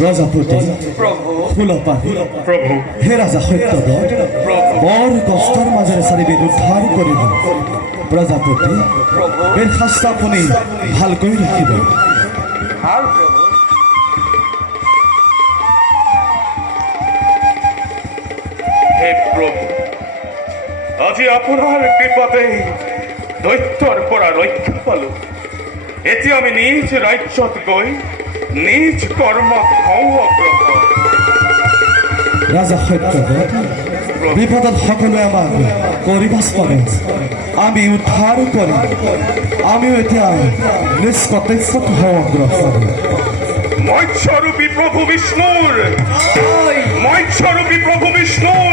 প্ৰজাপতি ফুলপাহি হে ৰাজা সত্যব্ৰত বৰ কষ্টৰ মাজেৰে চাৰিবেদ উদ্ধাৰ কৰিলে প্ৰজাপতি এই শাস্ত্ৰ আপুনি ভালকৈ ৰাখিব হে প্ৰভু আজি আপোনাৰ কৃপাতে দৈত্যৰ পৰা ৰক্ষা পালো এতিয়া আমি নিজ ৰাজ্যত গৈ নিজ কৰ্মত হওঁ অগ্ৰসৰ ৰাজা সত্যব্ৰত বিপদত সকলোৱে আমাক কৰিবাস কৰে আমি উদ্ধাৰ কৰিম আমিও এতিয়া নিজ কৰ্তব্যত হওঁ অগ্ৰসৰ মৎস্যৰূপী প্ৰভু বিষ্ণুৰ